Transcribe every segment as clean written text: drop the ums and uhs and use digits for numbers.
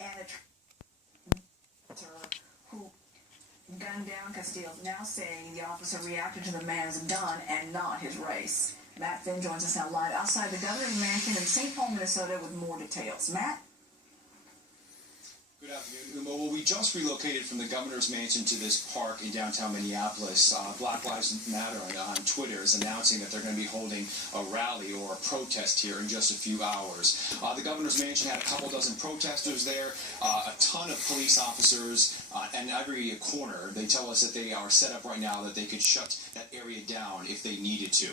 and who gunned down Castillo now saying the officer reacted to the man's gun and not his race. Matt Finn joins us now live outside the governor's mansion in St. Paul, Minnesota with more details. Matt? Good afternoon, Uma. Well, we just relocated from the governor's mansion to this park in downtown Minneapolis. Black Lives Matter on Twitter is announcing that they're going to be holding a rally or a protest here in just a few hours. The governor's mansion had a couple dozen protesters there, a ton of police officers, and every corner. They tell us that they are set up right now that they could shut that area down if they needed to.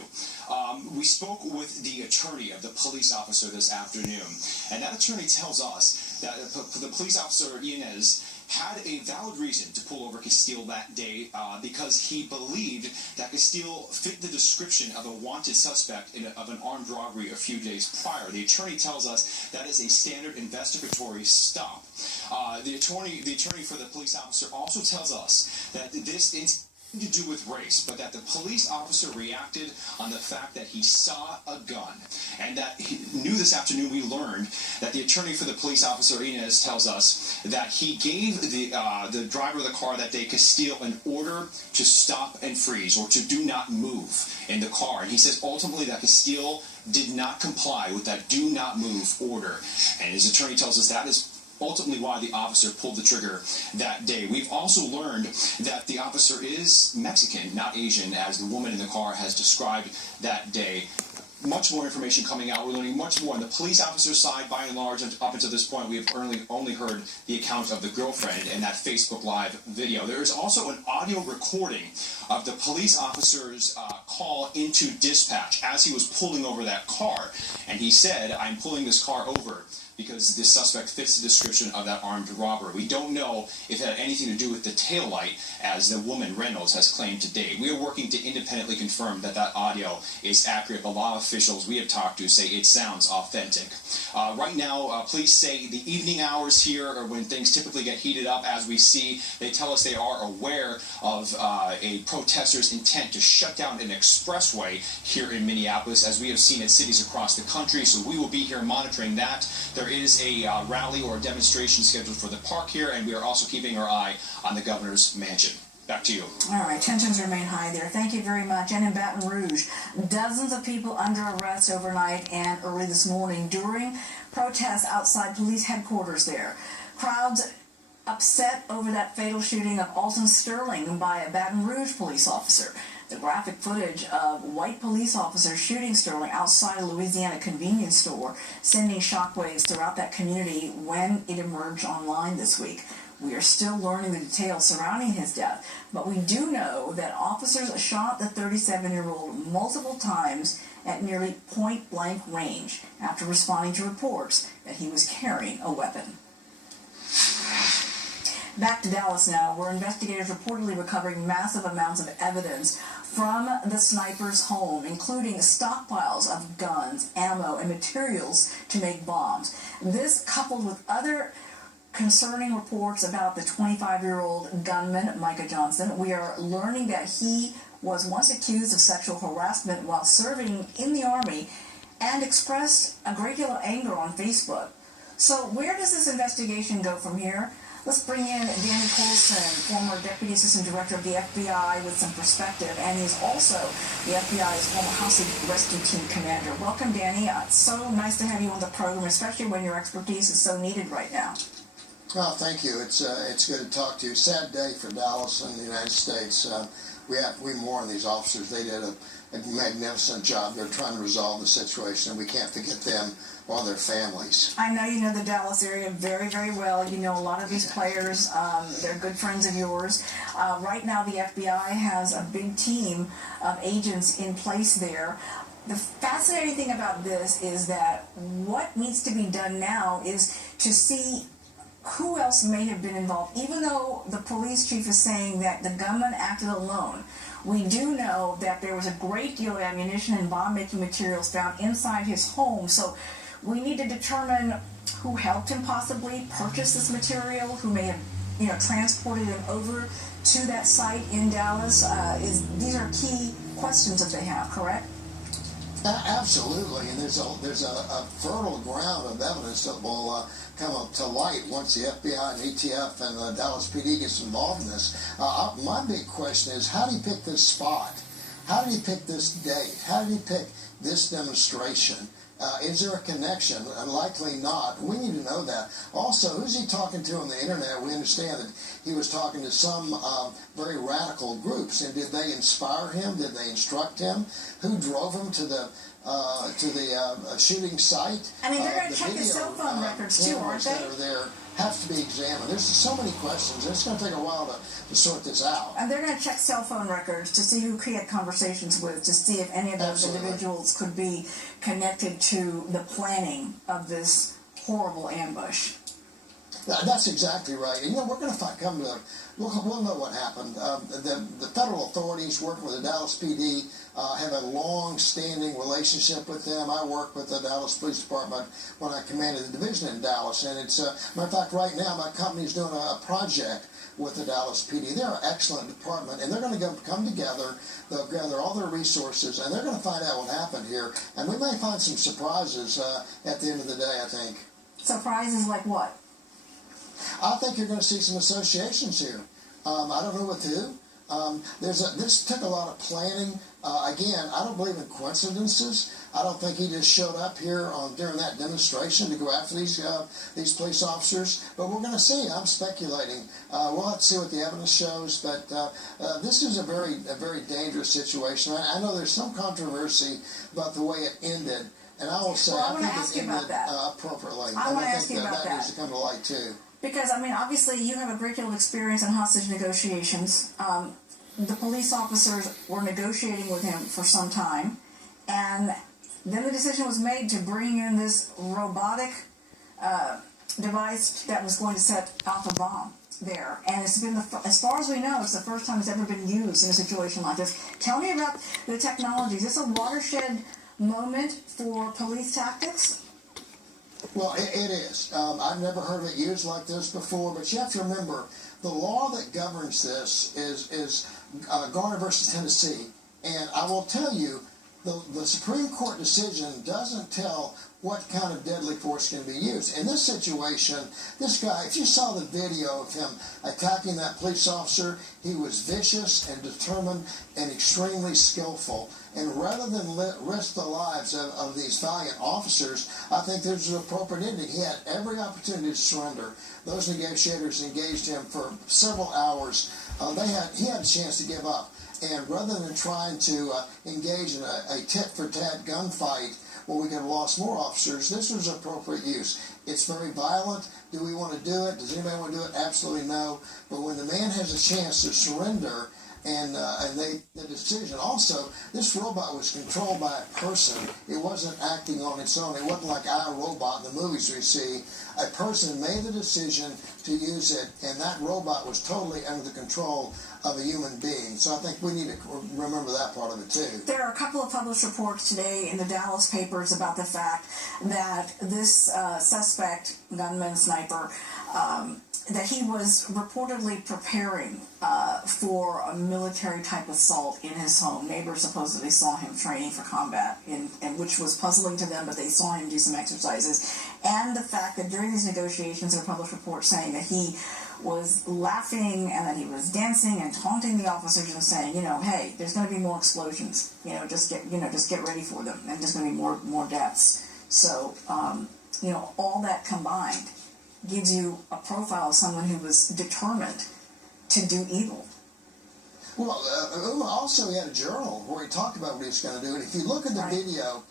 We spoke with the attorney of the police officer this afternoon, and that attorney tells us that the police officer, Yanez, had a valid reason to pull over Castillo that day because he believed that Castillo fit the description of a wanted suspect of an armed robbery a few days prior. The attorney tells us that is a standard investigatory stop. The attorney for the police officer also tells us that this to do with race, but that the police officer reacted on the fact that he saw a gun, and that he knew this afternoon we learned that the attorney for the police officer, Inez, tells us that he gave the driver of the car that day, Castillo, an order to stop and freeze or to do not move in the car, and he says ultimately that Castillo did not comply with that do not move order, and his attorney tells us that is ultimately why the officer pulled the trigger that day. We've also learned that the officer is Mexican, not Asian, as the woman in the car has described that day. Much more information coming out. We're learning much more on the police officer's side. By and large, up until this point, we have only heard the account of the girlfriend in that Facebook Live video. There is also an audio recording of the police officer's call into dispatch as he was pulling over that car. And he said, "I'm pulling this car over because this suspect fits the description of that armed robber." We don't know if it had anything to do with the taillight, as the woman, Reynolds, has claimed to date. We are working to independently confirm that that audio is accurate. The law officials we have talked to say it sounds authentic. Right now, police say the evening hours here are when things typically get heated up, as we see. They tell us they are aware of a protester's intent to shut down an expressway here in Minneapolis, as we have seen in cities across the country. So we will be here monitoring that. There is a rally or a demonstration scheduled for the park here, and we are also keeping our eye on the governor's mansion. Back to you. All right, tensions remain high there. Thank you very much. And in Baton Rouge, dozens of people under arrest overnight and early this morning during protests outside police headquarters there. Crowds upset over that fatal shooting of Alton Sterling by a Baton Rouge police officer. The graphic footage of white police officers shooting Sterling outside a Louisiana convenience store, sending shockwaves throughout that community when it emerged online this week. We are still learning the details surrounding his death, but we do know that officers shot the 37-year-old multiple times at nearly point-blank range after responding to reports that he was carrying a weapon. Back to Dallas now, where investigators reportedly recovering massive amounts of evidence from the sniper's home, including stockpiles of guns, ammo, and materials to make bombs. This, coupled with other concerning reports about the 25-year-old gunman, Micah Johnson, we are learning that he was once accused of sexual harassment while serving in the Army and expressed a great deal of anger on Facebook. So where does this investigation go from here? Let's bring in Danny Coulson, former Deputy Assistant Director of the FBI, with some perspective, and he's also the FBI's former House Rescue Team Commander. Welcome, Danny. It's so nice to have you on the program, especially when your expertise is so needed right now. Well, thank you. It's good to talk to you. Sad day for Dallas and the United States. We mourn these officers. They did a magnificent job. They're trying to resolve the situation, and we can't forget them or their families. I know you know the Dallas area very, very well. You know a lot of these players. They're good friends of yours. Right now, the FBI has a big team of agents in place there. The fascinating thing about this is that what needs to be done now is to see who else may have been involved. Even though the police chief is saying that the gunman acted alone, we do know that there was a great deal of ammunition and bomb-making materials found inside his home. So we need to determine who helped him possibly purchase this material, who may have, transported him over to that site in Dallas. These are key questions that they have, correct? Absolutely, and there's a fertile ground of evidence that will come up to light once the FBI and ATF and Dallas PD gets involved in this. My big question is, how do you pick this spot? How did he pick this date? How did he pick this demonstration? Is there a connection? Likely not. We need to know that. Also, who's he talking to on the internet? We understand that he was talking to some very radical groups. And did they inspire him? Did they instruct him? Who drove him to the shooting site? I mean, they're going to check his cell phone records too, aren't they? That are there have to be examined. There's so many questions. It's going to take a while to sort this out. And they're going to check cell phone records to see who he had conversations with, to see if any of those individuals could be connected to the planning of this horrible ambush. That's exactly right. And, we're going to come to, we'll know what happened. The federal authorities working with the Dallas PD have a long-standing relationship with them. I worked with the Dallas Police Department when I commanded the division in Dallas. And it's, matter of fact, right now my company's doing a project with the Dallas PD. They're an excellent department, and they're going to come together. They'll gather all their resources, and they're going to find out what happened here. And we may find some surprises at the end of the day, I think. Surprises like what? I think you're going to see some associations here. I don't know with who. This took a lot of planning. Again, I don't believe in coincidences. I don't think he just showed up here during that demonstration to go after these police officers. But we're going to see. I'm speculating. We'll have to see what the evidence shows. But this is a very dangerous situation. I know there's some controversy about the way it ended. And I will say, well, I think it ended appropriately. I want to ask you about that needs to come to light too. Because, I mean, obviously you have a great deal of experience in hostage negotiations. The police officers were negotiating with him for some time, and then the decision was made to bring in this robotic device that was going to set off a bomb there. And it's been, as far as we know, it's the first time it's ever been used in a situation like this. Tell me about the technology. Is this a watershed moment for police tactics? Well, it is. I've never heard of it used like this before, but you have to remember, the law that governs this is Garner versus Tennessee. And I will tell you, the Supreme Court decision doesn't tell what kind of deadly force can be used. In this situation, this guy, if you saw the video of him attacking that police officer, he was vicious and determined and extremely skillful. And rather than risk the lives of these valiant officers, I think there's an appropriate ending. He had every opportunity to surrender. Those negotiators engaged him for several hours. He had a chance to give up. And rather than trying to engage in a tit-for-tat gunfight where we could have lost more officers, this was appropriate use. It's very violent. Do we want to do it? Does anybody want to do it? Absolutely no. But when the man has a chance to surrender, and the decision. Also, this robot was controlled by a person. It wasn't acting on its own. It wasn't like iRobot in the movies we see. A person made the decision to use it, and that robot was totally under the control of a human being. So I think we need to remember that part of it too. There are a couple of published reports today in the Dallas papers about the fact that this suspect, gunman, sniper, that he was reportedly preparing for a military-type assault in his home. Neighbors supposedly saw him training for combat, and which was puzzling to them, but they saw him do some exercises. And the fact that during these negotiations, there are published reports saying that he was laughing and that he was dancing and taunting the officers and saying, hey, there's going to be more explosions. Just get ready for them, and there's going to be more deaths. So, all that combined gives you a profile of someone who was determined to do evil. Well, also he had a journal where he talked about what he was going to do, and if you look at the video,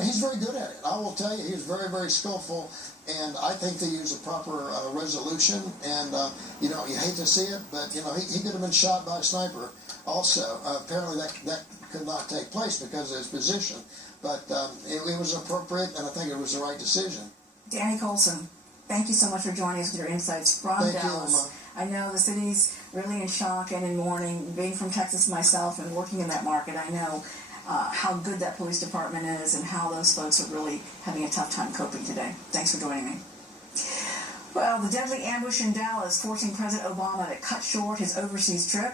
he's very good at it. I will tell you, he's very, very skillful, and I think they used a proper resolution, and, you hate to see it, but, he could have been shot by a sniper also. Apparently that could not take place because of his position, but it was appropriate, and I think it was the right decision. Danny Coulson, thank you so much for joining us with your insights from Dallas. I know the city's really in shock and in mourning. Being from Texas myself and working in that market, I know how good that police department is and how those folks are really having a tough time coping today. Thanks for joining me. Well, the deadly ambush in Dallas forcing President Obama to cut short his overseas trip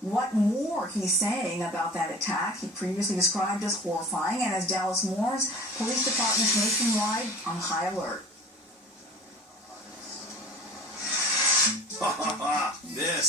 what more he's saying about that attack. He previously described as horrifying, and as Dallas Moore's police departments nationwide on high alert. This